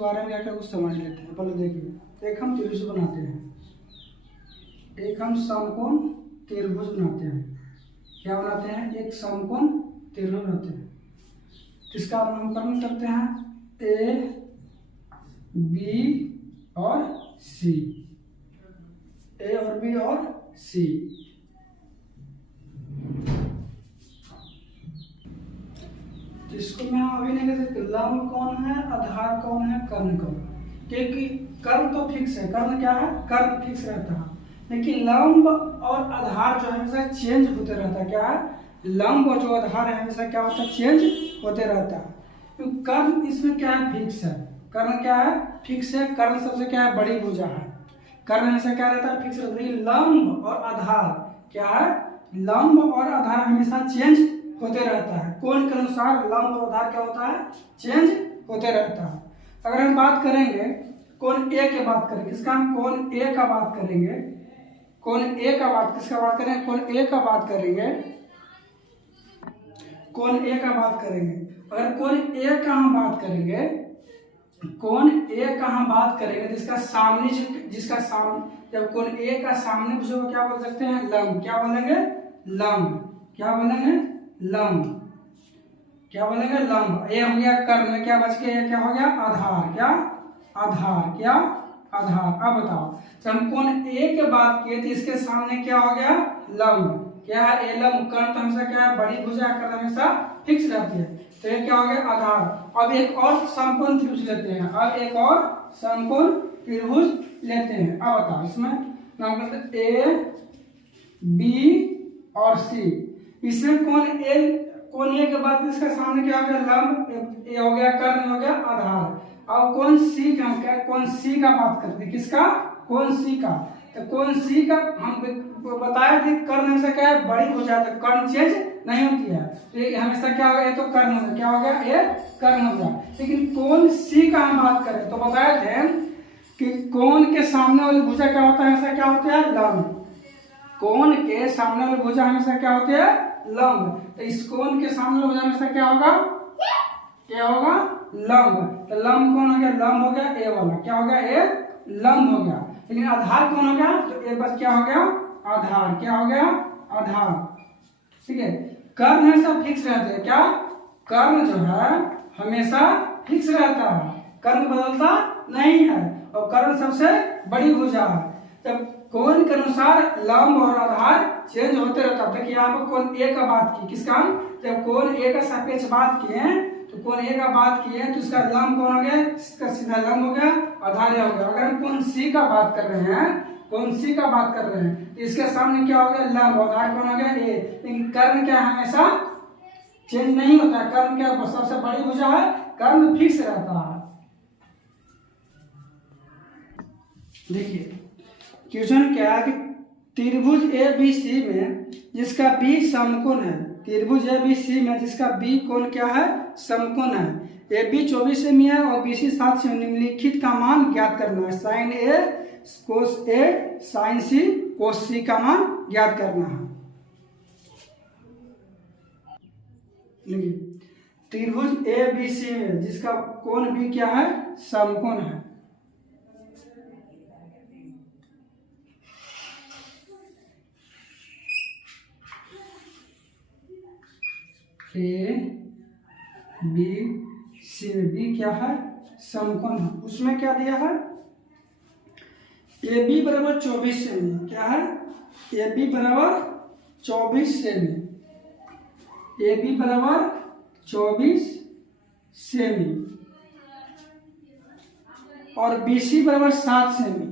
बारे में क्या क्या कुछ समझ लेते हैं। पहले देखिए, एक हम त्रिभुज बनाते हैं, एक हम समकोण त्रिभुज बनाते हैं। क्या बनाते हैं? एक समकोण त्रिभुज बनाते हैं। इसका नामकरण करते हैं ए, बी और सी। ए और बी और सी। जिसको मैं अभी नहीं कह सकता लंब कौन है, आधार कौन है, कर्ण कौन, क्योंकि कर्ण तो फिक्स है। कर्ण क्या है? कर्ण फिक्स रहता है, लेकिन लंब और आधार जो है हमेशा चेंज होते रहता है। क्या है? लंब और जो आधार है हमेशा क्या होता है? चेंज होते रहता है। तो कर्ण इसमें क्या है? फिक्स है। कर्ण क्या है? फिक्स है। कर्ण सबसे क्या है? बड़ी भुजा है। कर्ण हमेशा क्या रहता है? फिक्स रहता है। लंब और आधार क्या है? लंब और आधार हमेशा चेंज होते रहता है। कोण के अनुसार लंब और आधार क्या होता है? चेंज होते रहता है। अगर हम बात करेंगे कोण ए की बात करेंगे, इसका हम कोण ए का बात करेंगे। कोण ए का बात किसका बात करेंगे? कोण ए का बात करेंगे। कोण ए का बात करेंगे। अगर कोण ए का हम बात करेंगे, कोण ए का हम बात करेंगे जिसका सामने जब कोण ए का सामने को क्या बोल सकते हैं? लंब। क्या बोलेंगे? लंब। क्या बोलेंगे? लंब। क्या बोलेंगे? लंब। ये हो गया कर्ण में, क्या बच गया? ये क्या हो गया? आधार। क्या? आधार। क्या? आधार। अब बताओ, जब हम कोण ए की बात किए तो इसके सामने क्या हो गया? लंब। क्या है? ए लंब। कर्ण तो हमेशा क्या है? बड़ी भुजा। कर्ण हमेशा फिक्स रहती है, तो ये क्या हो गया? आधार। अब एक और समकोण त्रिभुज लेते हैं। अब एक और समकोण त्रिभुज लेते हैं। अब बताओ, इसमें नाम करते हैं ए, बी और सी। इसमें कोण ए के बाद इसका सामने क्या हो गया? लंब। ये हो गया कर्ण, हो गया आधार। अब कोण सी का हम क्या? कोण सी का बात करते हैं। किसका? कोण सी का। तो कोण सी का हम बताया थे कर्ण हमेशा क्या है? बड़ी हो जाता है, कर्ण चेंज नहीं होती है, तो ये हमेशा क्या हो गया? ये तो कर्ण हो गया। क्या हो गया? ये कर्ण हो गया। लेकिन कोण सी का हम बात करें तो बताए थे कि कोण के सामने वाली भुजा क्या होता है? हमेशा क्या होता है? लंब। कोण के सामने वाली भुजा हमेशा क्या होती है? लंब। तो इस कोण के सामने वाली भुजा हमेशा क्या होगा? क्या होगा? लंब। तो लंब कौन हो गया? लंब हो गया ए वाला। क्या हो गया? ए लंब हो गया। लेकिन आधार कौन हो गया? तो ए बस क्या हो गया? आधार। क्या हो गया? आधार। ठीक है। कर्ण हमेशा फिक्स रहते हैं। क्या? कर्ण जो है हमेशा फिक्स रहता है, कर्ण बदलता नहीं है, और कर्ण सबसे बड़ी भुजा है। जब कोण के अनुसार लंब और आधार चेंज होते रहता है। देखिए यहाँ पर कोण ए का बात की, किसका? जब कोण ए का सापेक्ष बात किए तो कोण ए का बात किए तो उसका लंब कौन हो गया? इसका सीधा लंब हो गया, आधार हो गया। अगर हम कोण सी का बात कर रहे हैं, कोण सी का बात कर रहे हैं तो इसके सामने क्या हो गया? लंब। आधार कौन हो गया? ए। लेकिन कर्ण क्या हमेशा चेंज नहीं होता। कर्ण क्या? सबसे बड़ी भुजा है, कर्ण फिक्स रहता है। देखिए क्वेश्चन क्या है कि त्रिभुज ए बी सी में जिसका बी समकोण है, त्रिभुज ए बी सी में जिसका बी कोण क्या है? समकोण है। ए बी 24 सेमी है और बी सी 7 सेमी। निम्नलिखित का मान ज्ञात करना है। साइन ए कोस ए साइन सी कोस सी का मान ज्ञात करना है। त्रिभुज ए बी सी में जिसका कोण भी क्या है? समकोण है। ए बी सी में बी क्या है? समकोण है। उसमें क्या दिया है? ए बी बराबर 24 सेमी। क्या है? ए बी बराबर 24 सेमी। ए बी बराबर 24 सेमी और बी सी बराबर 7 सेमी।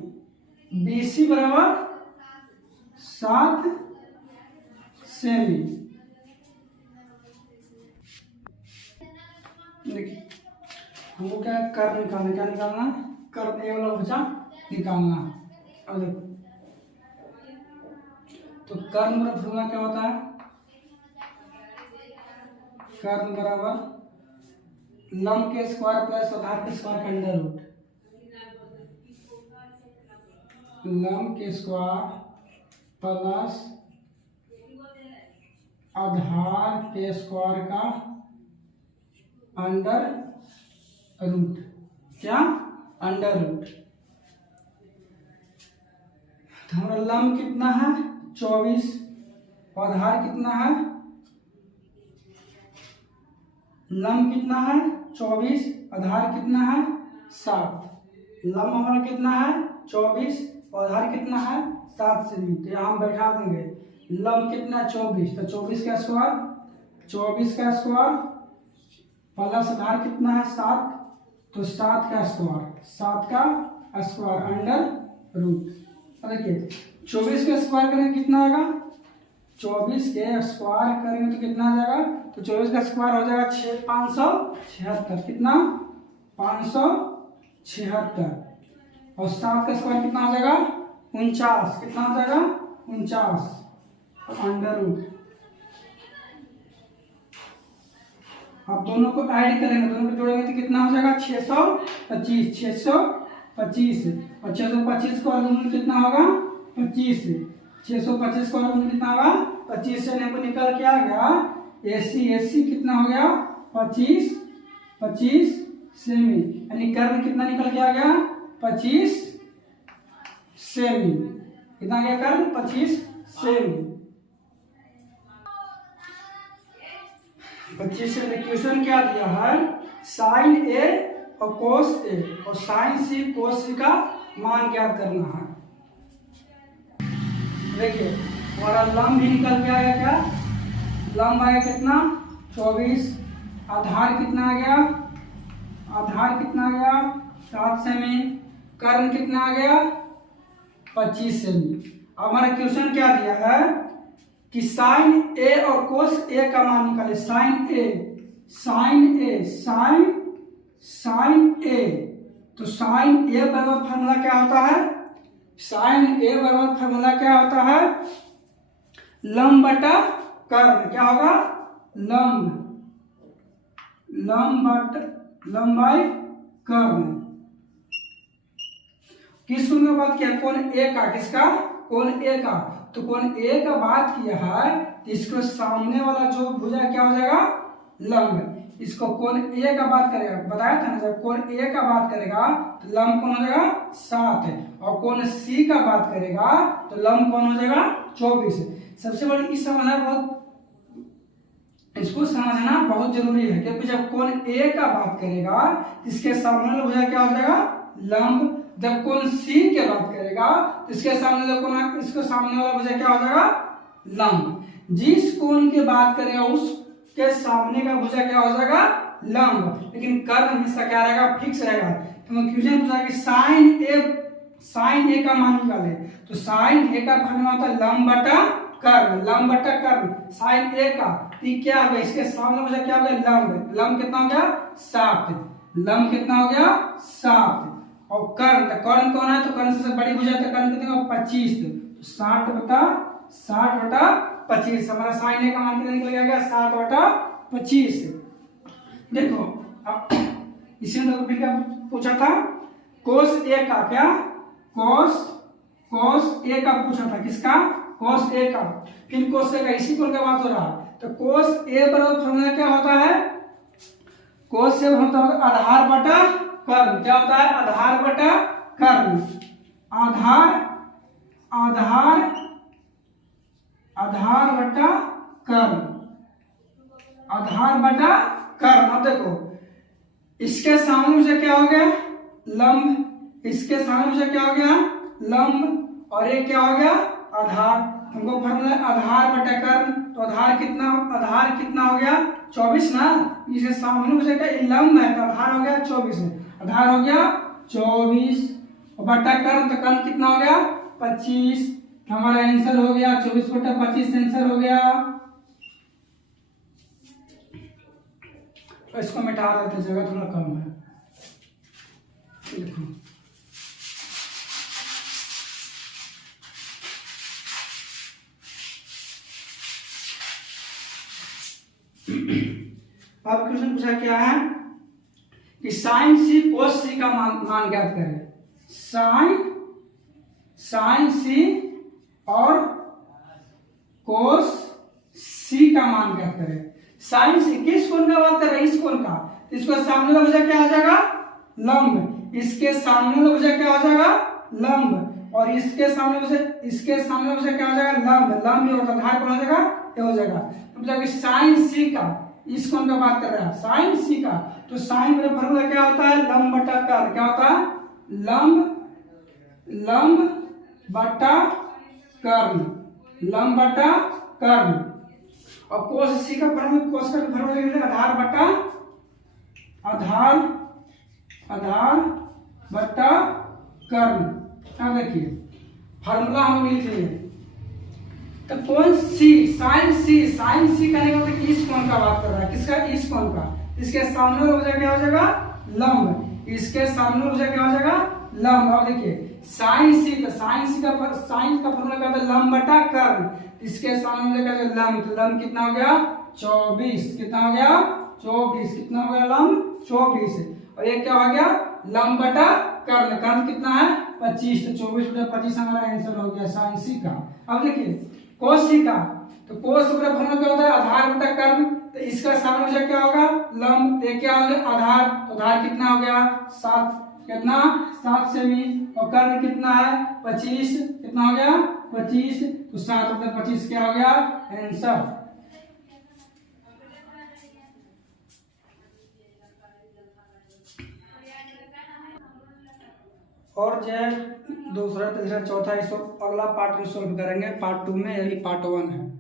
बी सी बराबर 7 सेमी। देखिए हमको क्या कर्ण निकालना? क्या निकालना? कर्ण ए वाला भुजा निकालना। अब देखो तो कर्ण बराबर फॉर्मूला क्या होता है? कर्ण बराबर लंब के स्क्वायर प्लस आधार के स्क्वायर का अंडर रूट। लंब के स्क्वायर प्लस आधार के स्क्वायर का अंडर रूट। क्या, अंडर रूट। तो हमारा लंब कितना है 24 और आधार कितना है, लंब कितना है 24, आधार कितना है 7। लंब हमारा कितना है 24 और आधार कितना है 7 सेमी। तो यहाँ हम बैठा देंगे लंब कितना 24, तो 24 का स्क्वायर, 24 का स्क्वायर प्लस आधार कितना है 7, तो 7 का स्क्वायर, 7 का स्क्वायर अंडर रूट। देखिए 24 का स्क्वायर करेंगे कितना आएगा, 24 के स्क्वायर करेंगे तो कितना आ जाएगा, तो 24 का स्क्वायर हो जाएगा 576, कितना 576, और 7 का स्क्वायर कितना हो जाएगा 49, कितना हो जाएगा 49 अंडर रूट। आप दोनों को ऐड करेंगे, दोनों को जोड़ेंगे तो कितना हो जाएगा 625, 625, और 625 को वर्गमूल कितना होगा 25, 625 को वर्गमूल कितना होगा 25 से निकल के आ गया 80 कितना हो गया 25 सेमी, यानी कर्ण कितना निकल के आ गया 25 सेमी, कितना गया कर्ण 25 सेमी। 25 से क्वेश्चन क्या दिया है, साइन ए और कोस ए और साइन सी कोस सी का मान ज्ञात करना है। देखिए हमारा लंब भी निकल के आया, क्या लंब आया कितना 24, आधार कितना आ गया, आधार कितना आ गया 7 सेमी, कर्ण कितना आ गया 25 सेमी। अब हमारा क्वेश्चन क्या दिया है कि साइन ए और कोस ए का मान निकाले, साइन ए, तो साइन ए बराबर फार्मूला क्या होता है, साइन ए बराबर फार्मूला क्या होता है, लंब बटा कर्ण, क्या होगा लंब बाई कर्ण। किस कोण का बात किया, कोण ए का, किसका कोण ए का, तो कोण ए का बात किया है तो इसको सामने वाला जो भुजा क्या हो जाएगा लंब, इसको कोण ए का बात करेगा, बताया था ना जब कोण ए का बात करेगा तो लंब कौन हो जाएगा 7, और कोण सी का बात करेगा तो लंब कौन हो जाएगा 24। सबसे बड़ी इस समझना बहुत, इसको समझना बहुत जरूरी है क्योंकि जब कोण ए का बात करेगा इसके सामने वाला भुजा क्या हो जाएगा लंब, जब कोण सी के बात करेगा तो इसके सामने कोण, इसको सामने वाला भुजा क्या हो जाएगा लंब। जिस कोण की बात करेगा उसके सामने का भुजा क्या हो जाएगा लंब, लेकिन कर्ण हमेशा क्या रहेगा फिक्स रहेगा। तो मैं क्वेश्चन पूछा कि साइन ए का मान निकाले, तो साइन ए का फार्मूला होता है लंब बटा कर्ण, साइन ए का क्या हो गया, इसके सामने भुजा क्या हो गया लंब कितना हो गया 7, लंब कितना हो गया 7, और कर्ण कौन है, तो कर्ण से बड़ी भुजा तो कर्ण कितना होगा 25, तो 60 बटा 25, हमारा साइन ए का मान कितना निकल गया 7 बटा 25। देखो अब इसी में फिर क्या पूछा था, कोस ए का, क्या कोस ए का पूछा था, किसका कोस ए का, फिर कोस ए का इसी कोण का बात हो रहा है। तो कोस ए बराबर फॉर्मूला क्या होता है, कोस ए होता है आधार बटा कर्ण, क्या होता है आधार बटा कर्ण, आधार बटा कर्ण। अब देखो इसके सामने मुझे क्या हो गया लंब, इसके सामने मुझे क्या हो गया लंब, और ये क्या हो गया आधार, हमको फार्मूला आधार बटा कर्ण, तो आधार कितना हो गया 24 ना, इसके सामने मुझे क्या लंब है तो आधार हो गया 24, आधार हो गया 24 और बटा कर्ण, तो कर्ण कितना हो गया 25, हमारा आंसर हो गया 24 बटा 25 आंसर हो गया। तो इसको मिटा देते, जगह थोड़ा कम है, देखो अब क्वेश्चन पूछा क्या है कि साइन सी कोस सी का मान ज्ञात करें, साइन सी और कोस सी का मान ज्ञात करें। साइन सी किस कोण का बात कर रहे हैं, इस कोण का, इसको सामने वाला भुजा क्या आ जाएगा लंब, इसके सामने वाला भुजा क्या हो जाएगा, लंब, और इसके सामने भुजा क्या हो जाएगा, लंब। लंब ये होता है, आधार कौन हो जाएगा, ये हो जाएगा। तो मतलब साइन सी का, इस कोण का बात कर रहा है, साइन सी का, तो साइन मेरा फॉर्मूला क्या होता है, लंब बटा कर्ण। क्या होता है, लंब बटा कर्ण, लंब बटा कर्ण। और कोस सी का फॉर्मूला, कोस का फॉर्मूला लिख लें, आधार बटा कर्ण। अब देखिए फॉर्मूला हम लिख लिए, तो कौन सी, साइन सी कहने का मतलब इस कोण का बात कर रहा है, किसका, इस कोण का। इसके सामने वाला भुजा क्या हो जाएगा, लंब, इसके सामने वाला भुजा क्या हो जाएगा, लंब। अब देखिए साइन सी का फॉर्मूला क्या होता है, लंब बटा कर्ण। इसके सामने भुजा क्या हो जाएगा, लंब, तो लंब कितना हो गया, 24, कितना हो गया, 24, कितना हो गया, लंब 24। और ये क्या हो गया, लंब बटा कर्ण, कर्ण कितना है 25, तो 24 बटा 25 हमारा आंसर हो गया साइन सी का। अब देखिए कोस सी का, तो कोस का फॉर्मूला क्या होता है, आधार बटा कर्ण। तो इसका सामने भुजा क्या होगा, लंब, ये क्या हो गया, आधार, तो आधार कितना हो गया 7, कितना 7 सेमी, और कर्ण कितना है 25, कितना हो गया 25, तो 7 बटा 25 क्या हो गया आंसर। और जो है दूसरा तीसरा चौथा, इसको अगला पार्ट में सोल्व करेंगे, पार्ट 2 में, यही पार्ट 1 है।